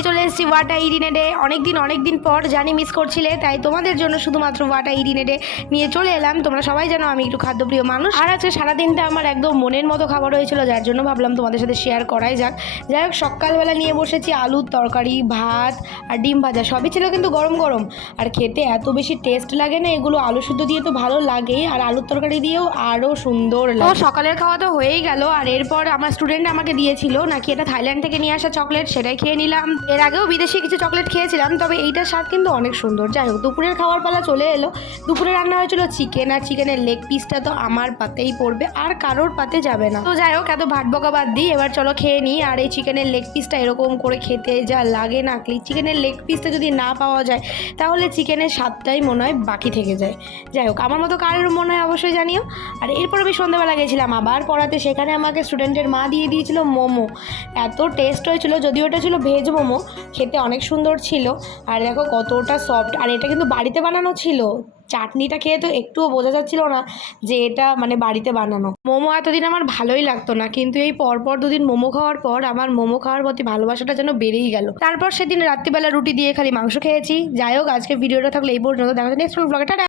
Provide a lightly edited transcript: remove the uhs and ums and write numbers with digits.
নিয়ে চলে এসেছি ওয়াটা ইরিনেডে। অনেক দিন পর জানি মিস করছিলে, তাই তোমাদের জন্য শুধুমাত্র ওয়াটা ইরিনেডে নিয়ে চলে এলাম। তোমরা সবাই জানো আমি একটু খাদ্যপ্রিয় মানুষ, আর আজকে সারাদিনটা আমার একদম মনের মতো খাবার হয়েছিল, যার জন্য ভাবলাম তোমাদের সাথে শেয়ার করাই যাক। যাই হোক, সকালবেলা নিয়ে বসেছি আলুর তরকারি, ভাত আর ডিম ভাজা, সবই ছিল কিন্তু গরম গরম। আর খেতে এত বেশি টেস্ট লাগে না এগুলো, আলু শুদ্ধ দিয়ে তো ভালো লাগেই, আর আলুর তরকারি দিয়েও আরও সুন্দর লাগে। সকালের খাওয়া তো হয়েই গেল, আর এরপর আমার স্টুডেন্ট আমাকে দিয়েছিল নাকি এটা থাইল্যান্ড থেকে নিয়ে আসা চকলেট, সেটাই খেয়ে নিলাম। এর আগেও বিদেশি কিছু চকলেট খেয়েছিলাম, তবে এইটার স্বাদ কিন্তু অনেক সুন্দর। যাই হোক, দুপুরের খাওয়ার পালা চলে এলো। দুপুরে রান্না হয়েছিল চিকেন, আর চিকেনের লেগ পিসটা তো আমার পাতেই পড়বে, আর কারোর পাতে যাবে না। তো যাই হোক, এত ভাট বকা বাদ দিই, এবার চলো খেয়ে নিই। আর এই চিকেনের লেগ পিসটা এরকম করে খেতে যা লাগে না, চিকেনের লেগ পিসটা যদি না পাওয়া যায় তাহলে চিকেনের স্বাদটাই মনে হয় বাকি থেকে যায়। যাই হোক, আমার মতো কারোর মনে হয় অবশ্যই জানিও। আর এরপর আমি সন্ধ্যাবেলা গেছিলাম আবার পড়াতে, সেখানে আমাকে স্টুডেন্টের মা দিয়ে দিয়েছিল মোমো। এত টেস্ট হয়েছিল, যদিও এটা ছিল ভেজ মোমো, খেতে অনেক সুন্দর ছিল। আর দেখো কতটা সফট, আর এটা কিন্তু বাড়িতে বানানো ছিল। চাটনিটা খেয়ে তো একটুও বোঝা যাচ্ছিল না যে এটা মানে বাড়িতে বানানো। মোমো এতদিন আমার ভালোই লাগতো না, কিন্তু এই পরপর দুদিন মোমো খাওয়ার পর আমার মোমো খাওয়ার প্রতি ভালোবাসাটা যেন বেড়েই গেল। তারপর সেদিন রাত্রিবেলা রুটি দিয়ে খালি মাংস খেয়েছি। যাই হোক, আজকে ভিডিওটা থাকলে এই পর্যন্ত। দেখা যাচ্ছে নেক্সট ব্লগে। টাটা।